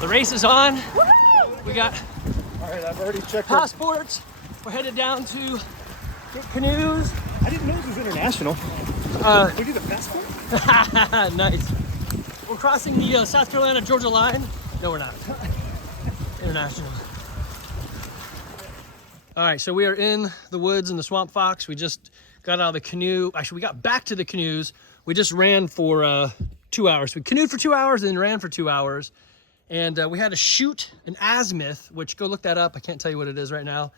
The race is on. We got All right, I've already checked. passports. We're headed down to get canoes. I didn't know this was international. We do the passport? Nice. We're crossing the South Carolina-Georgia line. No, we're not. International. All right, so we are in the woods in the Swamp Fox. We just got out of the canoe. Actually, we got back to the canoes. We just ran for 2 hours. We canoed for 2 hours and then ran for 2 hours. And we had to shoot an azimuth, which go look that up. I can't tell you what it is right now.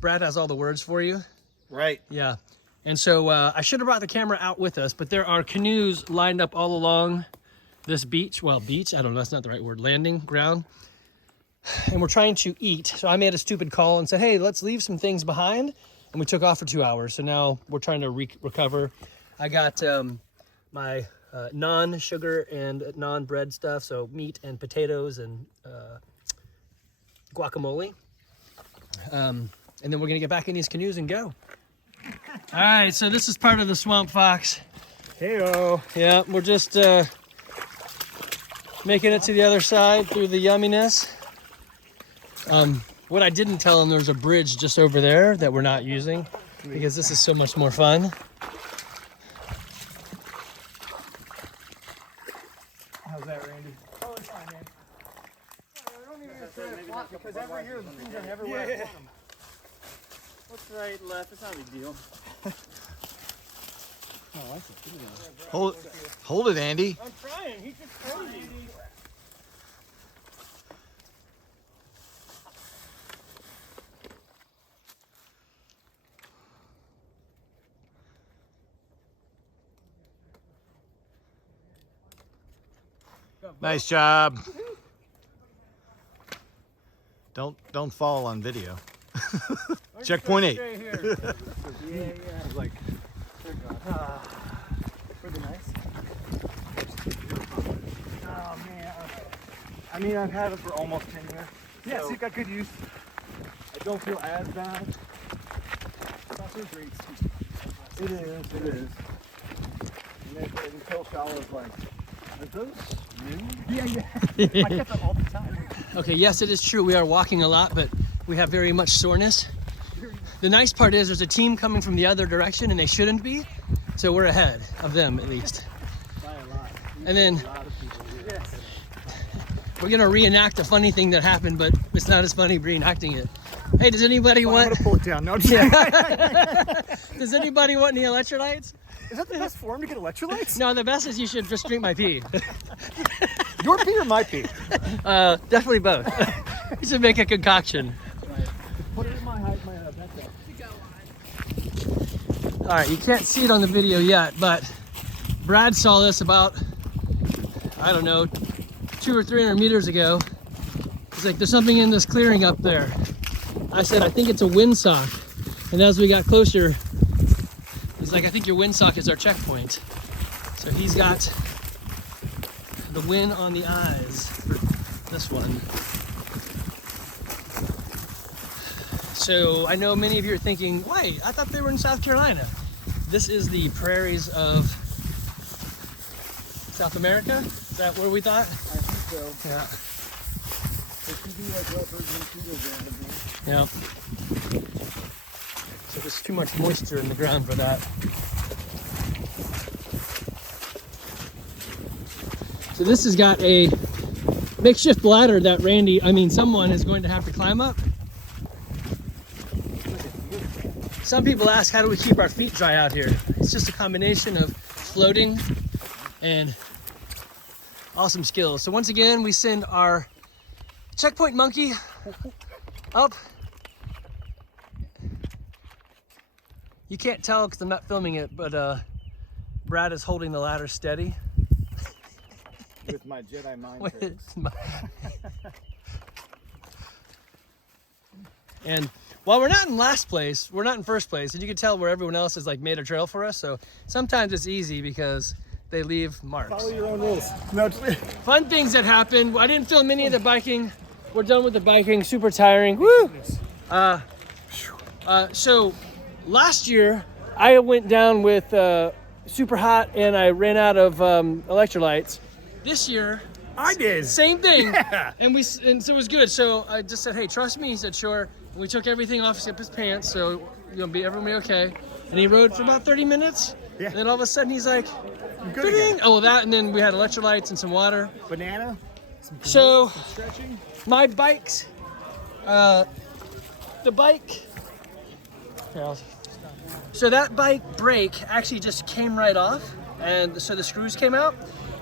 Brad has all the words for you. Right. Yeah. And so I should have brought the camera out with us, but there are canoes lined up all along this beach. Well, beach, I don't know, that's not the right word, landing ground. And we're trying to eat. So I made a stupid call and said, hey, let's leave some things behind. And we took off for 2 hours. So now we're trying to recover. I got my non-sugar and non-bread stuff. So meat and potatoes and guacamole. And then we're gonna get back in these canoes and go. All right, so this is part of the Swamp Fox. Heyo. Yeah, we're just making it to the other side through the yumminess. What I didn't tell them, there's a bridge just over there that we're not using because this is so much more fun. How's that, Randy? Oh, it's fine, man. I don't even try to plot because every year the things are never where I want them. What's right, left? It's not a big deal. Oh, I see. Hold it, Andy. I'm trying, he's just crazy. Nice job. Don't fall on video. Checkpoint 8. Yeah. I was like, pretty nice. Oh, man. I mean, I've had it for almost 10 years. Yes, so you've got good use. I don't feel as bad. It's also a great ski. It is. And then until Shala was like, are those new? Yeah. I get that all the time. Okay, yes, it is true. We are walking a lot, but we have very much soreness. The nice part is there's a team coming from the other direction and they shouldn't be. So we're ahead of them at least. By a lot. And then A lot of people. Yes. we're gonna reenact a funny thing that happened, but it's not as funny reenacting it. Hey, does anybody I'm want? gonna pull it down. No, Does anybody want any electrolytes? Is that the best form to get electrolytes? No, the best is you should just drink my pee. Your pee or my pee? Definitely both. You should make a concoction. Put it in my backpack. All right, you can't see it on the video yet, but Brad saw this about, I don't know, 200 or 300 meters ago. He's like, there's something in this clearing up there. I said, I think it's a windsock. And as we got closer, he's like, I think your windsock is our checkpoint. So he's got the win on the eyes for this one. So I know many of you are thinking, wait, I thought they were in South Carolina. This is the prairies of South America. Is that where we thought? I think so. Yeah. It could be like leopards and seagulls around here. Yeah. So there's too much moisture in the ground for that. So this has got a makeshift ladder that someone is going to have to climb up. Some people ask, how do we keep our feet dry out here? It's just a combination of floating and awesome skills. So once again, we send our checkpoint monkey up. You can't tell because I'm not filming it, but Brad is holding the ladder steady. With my Jedi mind With tricks. And while we're not in last place, we're not in first place, and you can tell where everyone else has like made a trail for us. So sometimes it's easy because they leave marks. Follow your own rules. No, Fun things that happen. I didn't film any of the biking. We're done with the biking. Super tiring. Woo! So last year I went down with super hot and I ran out of electrolytes. This year I did. Same thing. Yeah. And so it was good. So I just said, hey, trust me. He said, sure. And we took everything off except his pants. So everyone be okay. And he rode for about 30 minutes. Yeah. And then all of a sudden he's like, I'm good ding. again. Oh, well, that. And then we had electrolytes and some water. Banana. So Some stretching. my bikes, the bike. So that bike brake actually just came right off. And so the screws came out.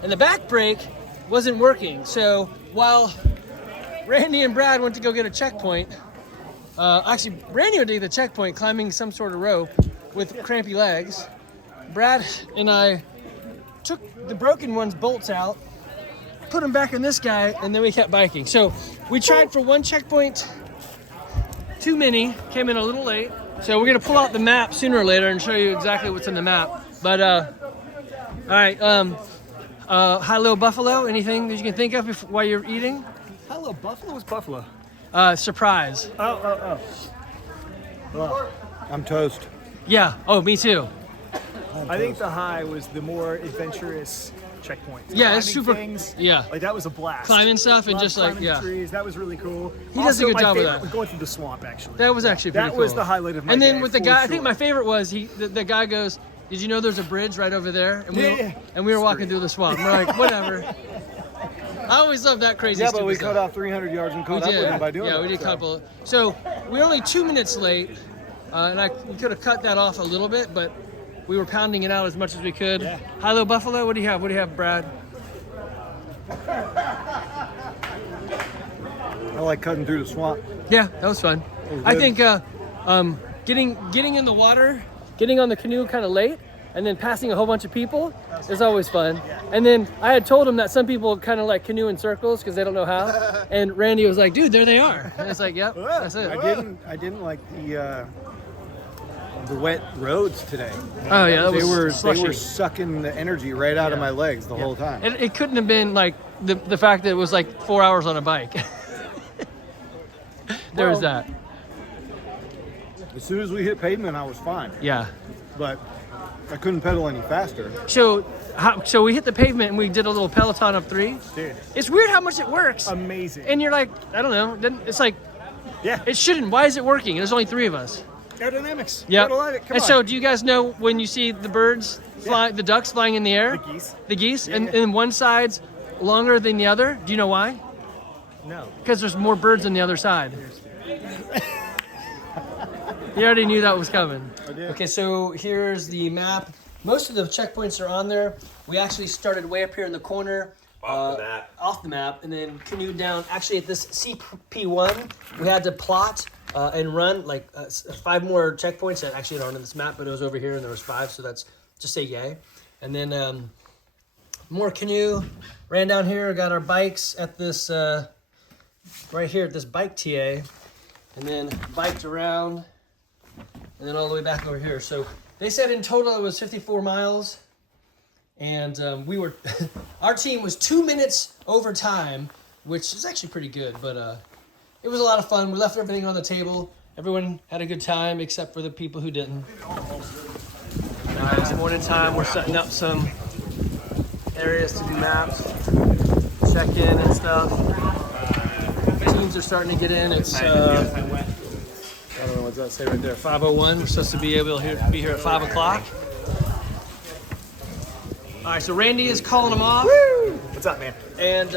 And the back brake wasn't working. So while Randy and Brad went to go get a checkpoint, actually Randy went to get the checkpoint climbing some sort of rope with crampy legs. Brad and I took the broken one's bolts out, put them back in this guy, and then we kept biking. So we tried for one checkpoint, too many, came in a little late. So we're gonna pull out the map sooner or later and show you exactly what's in the map. But all right, High-Low Buffalo, anything that you can think of while you're eating? Hello, Buffalo is Buffalo. Surprise. Oh. I'm toast. Yeah, oh, me too. I think the high was the more adventurous checkpoint. Yeah, it's Climbing super, things, yeah. like that was a blast. Climbing stuff and Love just like, climbing yeah. trees. That was really cool. He does a good my job with favorite that. was going through the swamp, actually. That was actually pretty That cool. was the highlight of my And then day, with the for guy, I sure. think my favorite was the guy goes, did you know there's a bridge right over there? And Yeah. we were walking through the swamp. We're like, whatever. I always love that crazy Yeah, stupid but we stuff. cut off 300 yards and We caught up did. with him by doing Yeah, it. we did couple. So we're only 2 minutes late, and we could have cut that off a little bit, but we were pounding it out as much as we could. Yeah. High-Low Buffalo, what do you have? What do you have, Brad? I like cutting through the swamp. Yeah, that was fun. was I good. think getting in the water, getting on the canoe kind of late, and then passing a whole bunch of people is always fun. And then I had told him that some people kind of like canoe in circles because they don't know how. And Randy was like, "Dude, there they are." And it's like, "Yep, that's it." I didn't like the wet roads today. Oh yeah, that They was were slushy. sucking the energy right out of my legs the whole time. It couldn't have been like the fact that it was like 4 hours on a bike. There was that. As soon as we hit pavement, I was fine, Yeah. but I couldn't pedal any faster. So we hit the pavement and we did a little Peloton of 3. Dude, It's weird how much it works. amazing. And you're like, I don't know. Then it's like, yeah, it shouldn't. Why is it working? There's only 3 of us. aerodynamics. Yeah. Gotta love it. Come And on. so, do you guys know when you see the birds fly, the ducks flying in the air? The geese. The geese, Yeah, and, yeah. and one side's longer than the other. Do you know why? No. Because there's more birds on the other side. You already knew that was coming. I did. Okay, so here's the map. Most of the checkpoints are on there. We actually started way up here in the corner. Off the map, and then canoed down. Actually, at this CP1, we had to plot and run like 5 more checkpoints that actually aren't on this map, but it was over here and there was 5, so that's just say yay. And then more canoe, ran down here, got our bikes at this, right here at this bike TA, and then biked around, and then all the way back over here. So they said in total it was 54 miles. And we were, our team was 2 minutes over time, which is actually pretty good, but it was a lot of fun. We left everything on the table. Everyone had a good time except for the people who didn't. All right, it's morning time. We're setting up some areas to do maps, check in and stuff. Teams are starting to get in. It's, I don't know what that say right there, 5:01. We're supposed to be able to be here at 5 o'clock. All right, so Randy is calling them off. What's up, man? And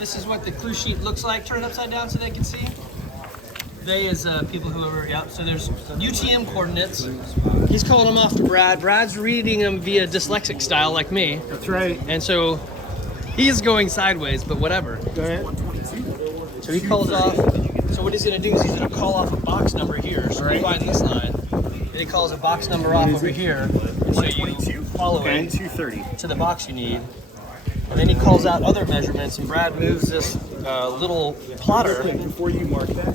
this is what the clue sheet looks like. Turn it upside down so they can see. They is people who are, yep. So there's UTM coordinates. He's calling them off to Brad. Brad's reading them via dyslexic style like me. That's right. And so he's going sideways, but whatever. Go ahead. So he calls off. So what he's going to do is he's going to call off a box number here. So we find this line. And he calls a box number off over here. So you follow it 230. to the box you need. And then he calls out other measurements, and Brad moves this little plotter. Before you mark that,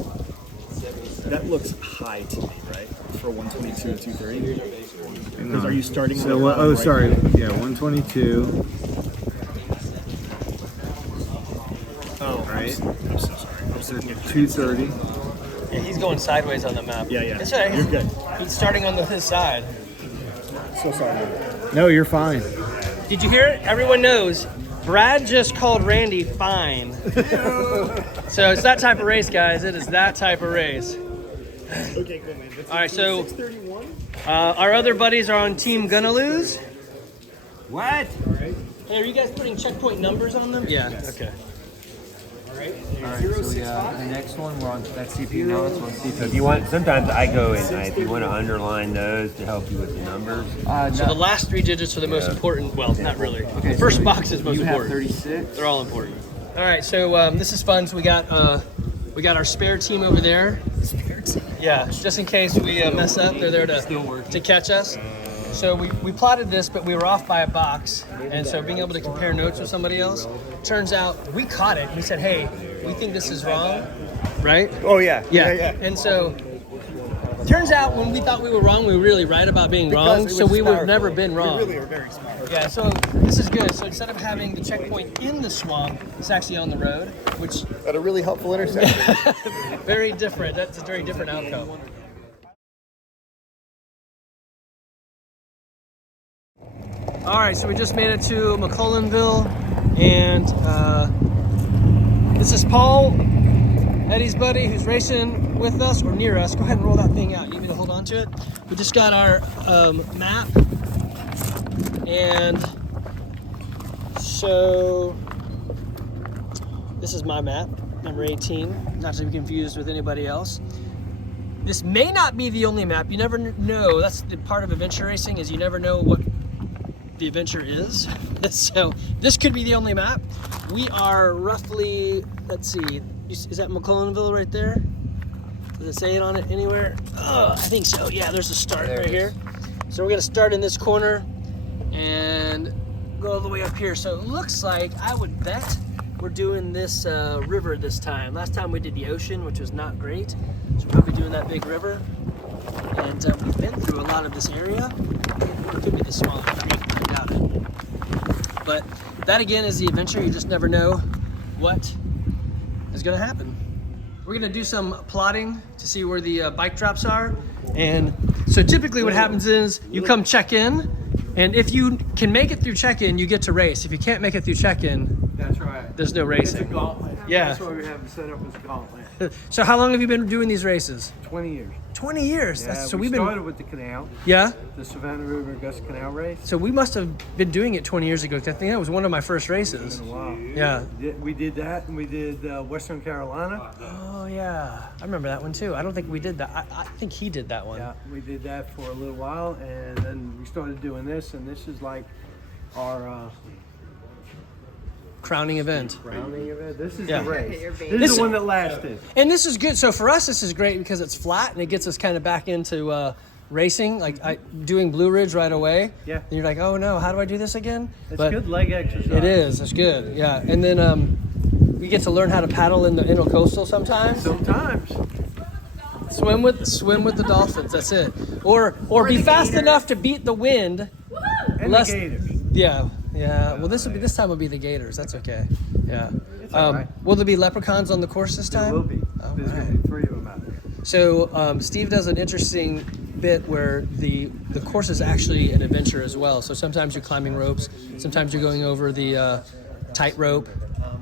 that looks high to me, right? For 122 and 230. Because are you starting with So the what? bottom Oh, right sorry. there? Yeah, 122. Oh, Right. I'm so sorry. I'm so 230. Yeah, he's going sideways on the map. Yeah, yeah. It's all right. You're good. He's starting on his side. So sorry. No, you're fine. Did you hear it? Everyone knows Brad just called Randy fine. So it's that type of race, guys. It is that type of race. Okay, cool, man. All right, so 631. our other buddies are on Team Gonna Lose. What? Hey, are you guys putting checkpoint numbers on them? Yeah. Okay. Alright, so the next one, we're on that CPU now. It's on CPU. So if you want, sometimes I go and if you want to underline those to help you with the numbers. So the last 3 digits are the most important. Well, not really. The first box is most You have important. 36. They're all important. All right, so this is fun. So we got our spare team over there. Yeah, just in case we mess up, they're there to catch us. So we plotted this, but we were off by a box, and so being able to compare notes with somebody else, turns out we caught it. We said, hey, we think this is wrong, right? Oh, yeah. Yeah. And so turns out when we thought we were wrong, we were really right about being wrong, so we would have never been wrong. We really are very smart. Yeah, so this is good. So instead of having the checkpoint in the swamp, it's actually on the road, which At a really helpful intersection. very different. That's a very different outcome. All right, so we just made it to McCullenville, and this is Paul, Eddie's buddy, who's racing with us or near us. Go ahead and roll that thing out. You need me to hold on to it? We just got our map, and so this is my map, number 18, not to be confused with anybody else. This may not be the only map. You never know. That's the part of adventure racing, is you never know what the adventure is. So this could be the only map. We are roughly, let's see, is that McCullenville right there? Does it say it on it anywhere? I think so. Yeah, there's a start right here. So we're gonna start in this corner and go all the way up here. So it looks like, I would bet we're doing this river this time. Last time we did the ocean, which was not great. So we're probably doing that big river. And we've been through a lot of this area. It could be the smaller creek, I doubt it. But that again is the adventure. You just never know what is gonna happen. We're gonna do some plotting to see where the bike drops are. And so typically what happens is you come check in, and if you can make it through check-in, you get to race. If you can't make it through check-in, That's right. there's no It's a racing. gauntlet. Yeah. That's why we have it set up as a gauntlet. So how long have you been doing these races? 20 years. 20 years. Yeah, So we we've been, started with the canal, yeah. the Savannah River Augusta Canal race. So we must have been doing it 20 years ago. 'Cause I think that was one of my first races. Wow. Yeah. We did that, and we did Western Carolina. Oh yeah, I remember that one too. I don't think we did that. I think he did that one. Yeah, we did that for a little while, and then we started doing this, and this is like our Crowning event. rounding event. This is Yeah. the race. This This- is the one that lasted. And this is good. So for us, this is great because it's flat and it gets us kind of back into racing, like doing Blue Ridge right away. Yeah. And you're like, oh no, how do I do this again? It's good leg exercise. It is. It's good. Yeah. And then we get to learn how to paddle in the intercoastal sometimes. Sometimes. Swim with the dolphins. That's it. Or be fast enough to beat the wind. And Less- the gators. Yeah. Yeah. Well, this time will be the Gators. That's okay. Yeah. It's all right. Will there be leprechauns on the course this time? There will be. All There's right. going to be 3 of them out there. So Steve does an interesting bit where the course is actually an adventure as well. So sometimes you're climbing ropes, sometimes you're going over the tightrope.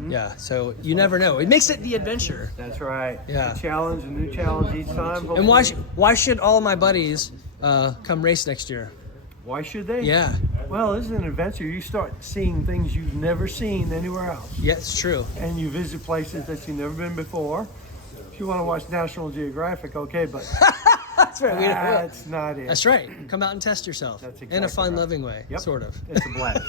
Yeah, so you never know. It makes it the adventure. That's right. Yeah. A new challenge each time. And why should all my buddies come race next year? Why should they? Yeah, Well, this is an adventure. You start seeing things you've never seen anywhere else. yeah, it's true. And you visit places that you've never been before. If you want to watch National Geographic, okay, but That's right. that's not it. That's right. Come out and test yourself That's in a exactly fun, right. loving way, Yep. sort of. It's a blast.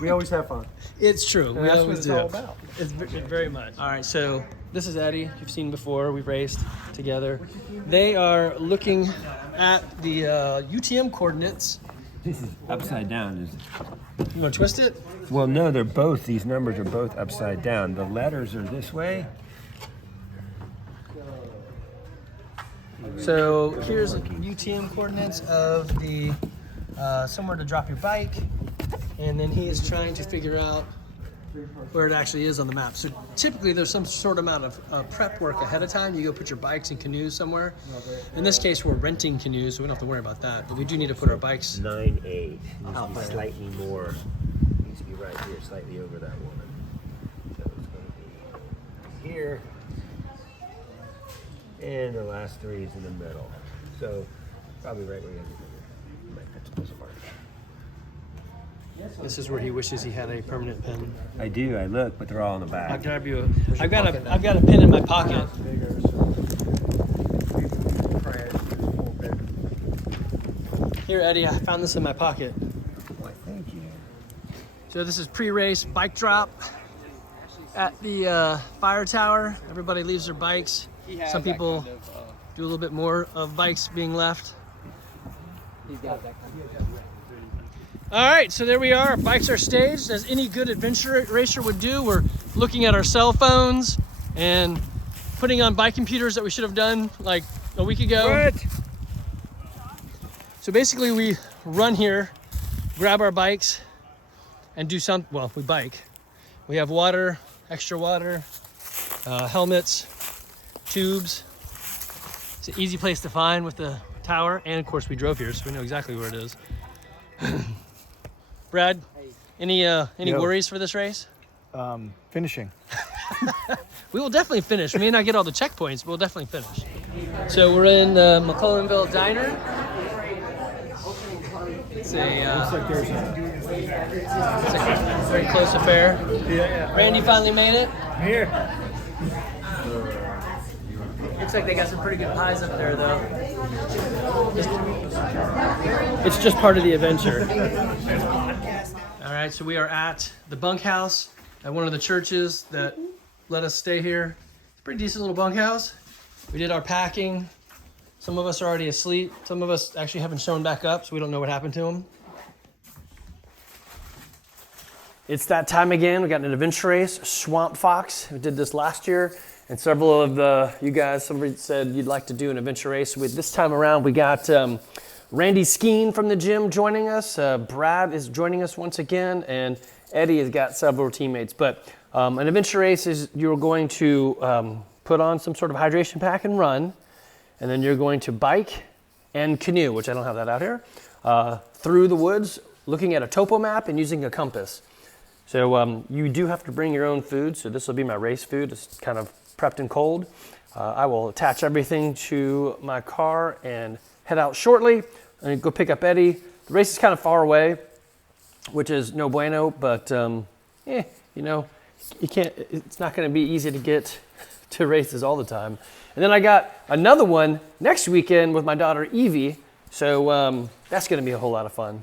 We always have fun. It's true. And We that's what always it's do. all about. It's very much. All right, so this is Eddie. You've seen before. We've raced together. They are looking at the UTM coordinates. This is upside down. You want to twist it? Well, no, they're both. These numbers are both upside down. The letters are this way. So here's UTM coordinates of the somewhere to drop your bike, and then he is trying to figure out where it actually is on the map. So typically there's some sort of amount of prep work ahead of time. You go put your bikes and canoes somewhere. In this case, we're renting canoes, so we don't have to worry about that. But we do need to put our bikes. 9A. Needs to be slightly more. Needs to be right here, slightly over that one. here, and the last 3 is in the middle. So probably right where you have your might have to pull some mark. This is where he wishes he had a permanent pin. I do. I look, but they're all in the I'll back. grab you a. I've got a pin in my pocket. Bigger, so we crash this whole bit. Here, Eddie, I found this in my pocket. Why, thank you. So this is pre-race bike drop at the fire tower. Everybody leaves their bikes. Some people do a little bit more of bikes being left. All right, so there we are. Our bikes are staged as any good adventure racer would do. We're looking at our cell phones and putting on bike computers that we should have done like a week ago. What? So basically we run here, grab our bikes, and do some, well, we bike. We have water, extra water, helmets, tubes. It's an easy place to find with the tower, and of course we drove here, so we know exactly where it is. Brad, any worries for this race? Finishing. We will definitely finish. We may not get all the checkpoints, but we'll definitely finish. So we're in the McClellanville Diner. It's a very close affair. Randy finally made it. Here. Looks like they got some pretty good pies up there, though. It's just part of the adventure. All right, so we are at the bunkhouse at one of the churches that let us stay here. It's a pretty decent little bunkhouse. We did our packing. Some of us are already asleep. Some of us actually haven't shown back up, so we don't know what happened to them. It's that time again. We got an adventure race, Swamp Fox. We did this last year, and several of you guys, somebody said you'd like to do an adventure race. This time around, we got Randy Skeen from the gym joining us. Brad is joining us once again, and Eddie has got several teammates. But an adventure race is you're going to put on some sort of hydration pack and run, and then you're going to bike and canoe, which I don't have that out here, through the woods, looking at a topo map and using a compass. So you do have to bring your own food. So this will be my race food. It's kind of prepped and cold. I will attach everything to my car and head out shortly and go pick up Eddie. The race is kind of far away, which is no bueno, but you know, you can't, it's not going to be easy to get to races all the time. And then I got another one next weekend with my daughter Evie. So that's going to be a whole lot of fun.